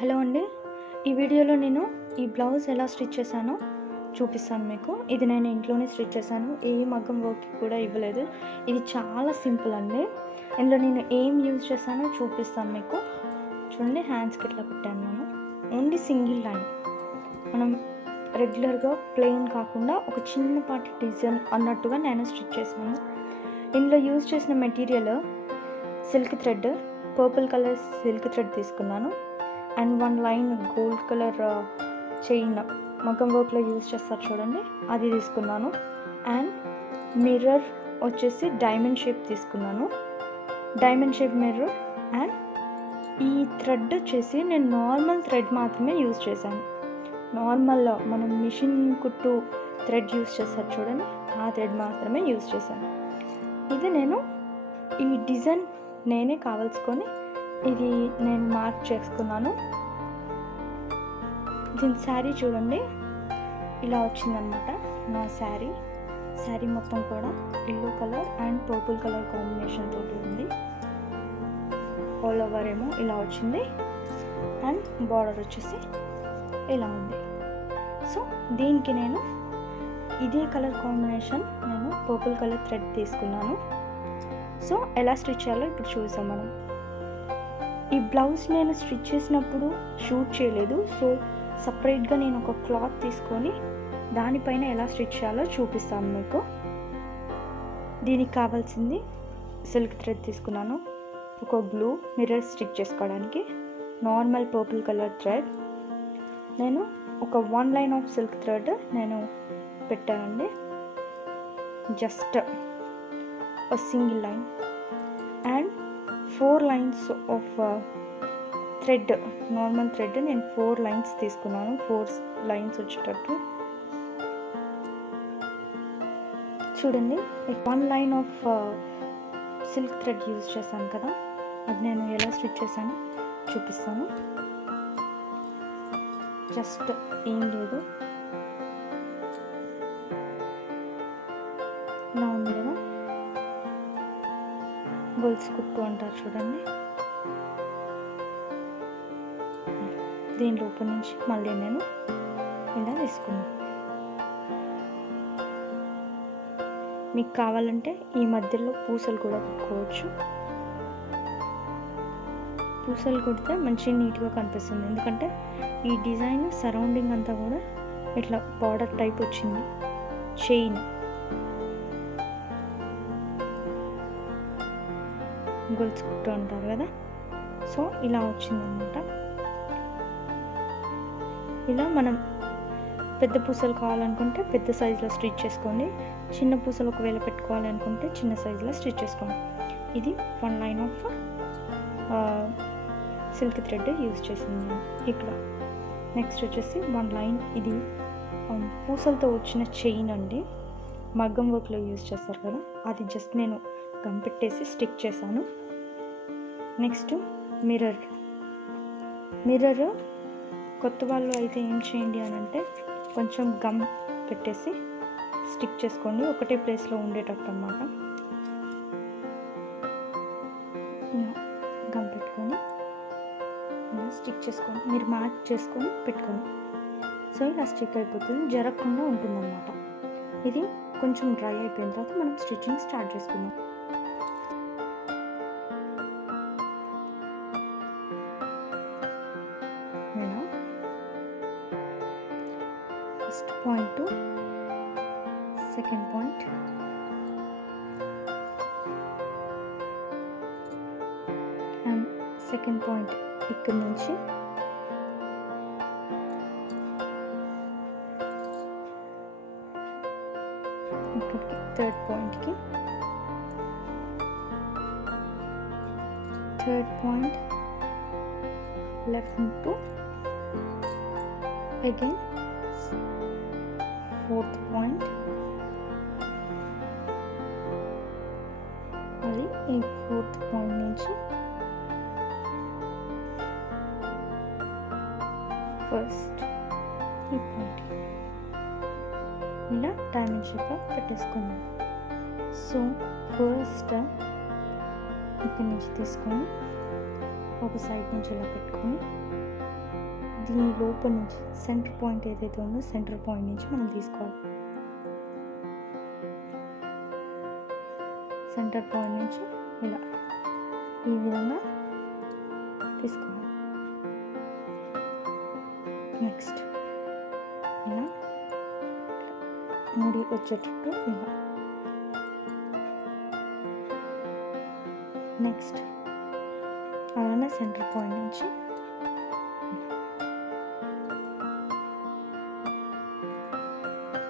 Hello అండి. ఈ వీడియోలో నేను ఈ బ్లౌజ్ ఎలా స్టిచ్ చేశానో చూపిస్తాను మీకు. ఇది నేను ఇంట్లోనే స్టిచ్ చేశాను. ఏ మగ్గం వర్క్ కూడా ఇవ్వలేదు. ఇది చాలా సింపుల్ అండి. ఇందులో నేను ఏం యూజ్ చేశానో చూపిస్తాను మీకు. చూడండి, హ్యాండ్స్కి ఇట్లా పెట్టాను నేను. ఓన్లీ సింగిల్ లైన్, మనం రెగ్యులర్గా ప్లెయిన్ కాకుండా ఒక చిన్నపాటి డిజైన్ అన్నట్టుగా నేను స్టిచ్ చేశాను. ఇందులో యూజ్ చేసిన material silk thread, purple colour silk thread తీసుకున్నాను. And 1 line gold colour chain మగ్గం వర్క్లో యూజ్ చేస్తారు చూడండి, అది తీసుకున్నాను. అండ్ మిర్రర్ వచ్చేసి డైమండ్ షేప్ తీసుకున్నాను, డైమండ్ షేప్ మిర్రర్. అండ్ ఈ థ్రెడ్ వచ్చేసి నేను నార్మల్ థ్రెడ్ మాత్రమే యూజ్ చేశాను. నార్మల్ మనం మిషన్ కుట్టు థ్రెడ్ యూజ్ చేస్తారు చూడండి, ఆ థ్రెడ్ మాత్రమే యూజ్ చేశాను. ఇది నేను ఈ డిజైన్ నేనే కావాల్సుకొని ఇది నేను మార్క్ చేసుకున్నాను. దీని శారీ చూడండి, ఇలా వచ్చిందనమాట. నా శారీ మొత్తం కూడా yellow colour and purple colour combination తోటి ఉంది. ఆల్ ఓవర్ ఏమో ఇలా వచ్చింది. అండ్ బార్డర్ వచ్చేసి ఇలా ఉంది. సో దీనికి నేను ఇదే కలర్ కాంబినేషన్, నేను పర్పుల్ కలర్ థ్రెడ్ తీసుకున్నాను. సో ఎలా స్టిచ్ చేయాలో ఇప్పుడు చూసాం మనం. ఈ బ్లౌజ్ నేను స్టిచ్ చేసినప్పుడు షూట్ చేయలేదు. సో సపరేట్గా నేను ఒక క్లాత్ తీసుకొని దానిపైన ఎలా స్టిచ్ చేయాలో చూపిస్తాను మీకు. దీనికి కావాల్సింది సిల్క్ థ్రెడ్ తీసుకున్నాను, ఒక గ్లూ, మిర్రర్ స్టిచ్ చేసుకోవడానికి, నార్మల్ పర్పుల్ కలర్ థ్రెడ్. నేను ఒక 1 లైన్ ఆఫ్ సిల్క్ థ్రెడ్ నేను పెట్టానండి, just a single line. And 4 lines of thread, normal thread నేను 4 lines తీసుకున్నాను. 4 lines వచ్చేటట్టు చూడండి. 1 line of silk thread use చేశాను కదా, అది నేను ఎలా స్టిచ్ చేశానో చూపిస్తాను. జస్ట్ ఏం లేదు, ఇలా ఉంది కదా, గొలుసు కుట్టు అంటారు చూడండి. దీని లోపల నుంచి మళ్ళీ నేను ఇలా తీసుకున్నాను. మీకు కావాలంటే ఈ మధ్యలో పూసలు కూడా కుట్టుకోవచ్చు. పూసలు కుడితే మంచి నీట్గా కనిపిస్తుంది, ఎందుకంటే ఈ డిజైన్ సరౌండింగ్ అంతా కూడా ఇట్లా బార్డర్ టైప్ వచ్చింది. చైన్ గొలుసు కుట్టు అంటారు కదా, సో ఇలా వచ్చిందనమాట. ఇలా మనం పెద్ద పూసలు కావాలనుకుంటే పెద్ద సైజులో స్టిచ్ చేసుకోండి, చిన్న పూసలు ఒకవేళ పెట్టుకోవాలనుకుంటే చిన్న సైజులో స్టిచ్ చేసుకోండి. ఇది 1 line of silk thread use చేసింది ఇక్కడ. నెక్స్ట్ వచ్చేసి 1 లైన్, ఇది పూసలతో వచ్చిన చైన్ అండి, మగ్గం వర్క్లో యూజ్ చేస్తారు కదా, అది జస్ట్ నేను గమ్ పెట్టేసి స్టిక్ చేశాను. నెక్స్ట్ మిర్రర్ కొత్త వాళ్ళు అయితే ఏం చేయండి అని అంటే కొంచెం గమ్ పెట్టేసి స్టిక్ చేసుకోండి, ఒకటే ప్లేస్లో ఉండేటట్టు అన్నమాట. గమ్ పెట్టుకొని ఇలా స్టిక్ చేసుకోండి, మీరు మార్క్ చేసుకొని పెట్టుకోండి. సో ఇలా స్టిక్ అయిపోతుంది, జరగకుండా ఉంటుందన్నమాట. ఇది కొంచెం డ్రై అయిపోయిన తర్వాత మనం స్టిచ్చింగ్ స్టార్ట్ చేసుకుందాం. First point, second point, and second point ఇక్కడ నుంచి ఇక్కడికి థర్డ్ పాయింట్కి, third point left to again fourth point, మళ్ళీ ఈ ఫోర్త్ పాయింట్ నుంచి ఫస్ట్ ఈ పాయింట్ ఇలా డైమండ్ షేప్లో పెట్టేసుకుందాం. సో ఫస్ట్ ఇక్కడ నుంచి తీసుకొని ఒక సైడ్ నుంచి ఇలా పెట్టుకొని దీని లోపల నుంచి సెంటర్ పాయింట్ ఏదైతే ఉందో సెంటర్ పాయింట్ నుంచి మనం తీసుకోవాలి. సెంటర్ పాయింట్ నుంచి ఇలా ఈ విధంగా తీసుకోవాలి. నెక్స్ట్ ఇలా ముడి వచ్చేటట్టు ఇలా. నెక్స్ట్ అలానే సెంటర్ పాయింట్ నుంచి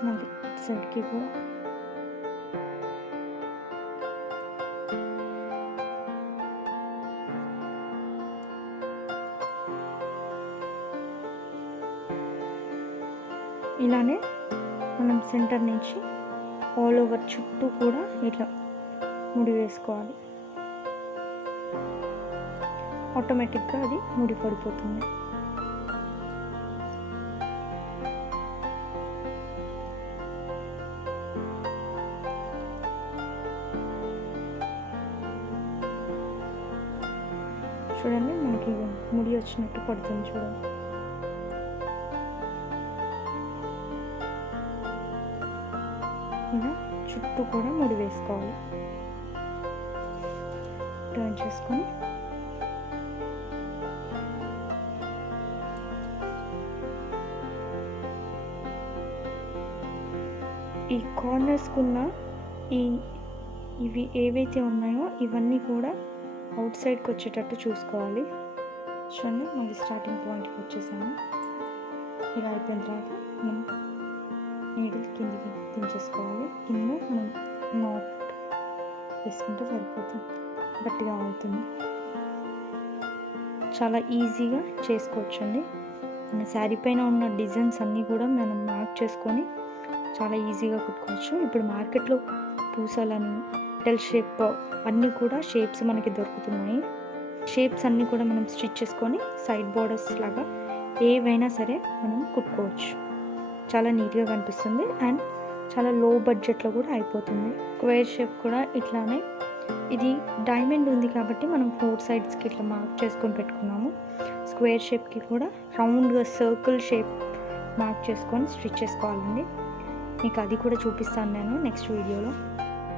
మళ్ళీ ఇటు సైడ్కి కూడా ఇలానే మనం సెంటర్ నుంచి ఆల్ ఓవర్ చుట్టూ కూడా ఇట్లా ముడి వేసుకోవాలి. ఆటోమేటిక్గా అది ముడి పడిపోతుంది. చూడండి, మనకి ముడి వచ్చినట్టు పడుతుంది. చూడండి, ఇలా చుట్టూ కూడా ముడి వేసుకోవాలి. టర్న్ చేసుకొని ఈ కార్నర్స్కున్న ఇవి ఏవైతే ఉన్నాయో ఇవన్నీ కూడా అవుట్ సైడ్కి వచ్చేటట్టు చూసుకోవాలి. చూడండి, మళ్ళీ స్టార్టింగ్ పాయింట్కి వచ్చేసాము. ఇలా అయిపోయిన తర్వాత మనం నీడిల్ కిందికి దించేసుకోవాలి. కింద మనం నాట్ వేసుకుంటే సరిపోతుంది, గట్టిగా అవుతుంది. చాలా ఈజీగా చేసుకోవచ్చండి. మన శారీ పైన ఉన్న డిజైన్స్ అన్నీ కూడా మనం మార్క్ చేసుకొని చాలా ఈజీగా కుట్టుకోవచ్చు. ఇప్పుడు మార్కెట్లో పూసలని మెటల్ షేప్ అన్నీ కూడా షేప్స్ మనకి దొరుకుతున్నాయి. షేప్స్ అన్నీ కూడా మనం స్టిచ్ చేసుకొని సైడ్ బోర్డర్స్ లాగా ఏవైనా సరే మనం కుట్టుకోవచ్చు. చాలా నీట్గా కనిపిస్తుంది అండ్ చాలా లో బడ్జెట్లో కూడా అయిపోతుంది. స్క్వేర్ షేప్ కూడా ఇట్లానే, ఇది డైమండ్ ఉంది కాబట్టి మనం 4 సైడ్స్కి ఇట్లా మార్క్ చేసుకొని పెట్టుకున్నాము. స్క్వేర్ షేప్కి కూడా రౌండ్గా సర్కిల్ షేప్ మార్క్ చేసుకొని స్టిచ్ చేసుకోవాలండి. మీకు అది కూడా చూపిస్తాను నేను నెక్స్ట్ వీడియోలో.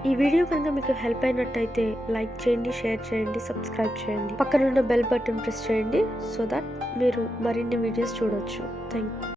ఈ వీడియో కనుక మీకు హెల్ప్ అయినట్టయితే లైక్ చేయండి, షేర్ చేయండి, సబ్స్క్రైబ్ చేయండి, పక్కన ఉన్న బెల్ బటన్ ప్రెస్ చేయండి సో దట్ మీరు మరిన్ని వీడియోస్ చూడవచ్చు. Thank you.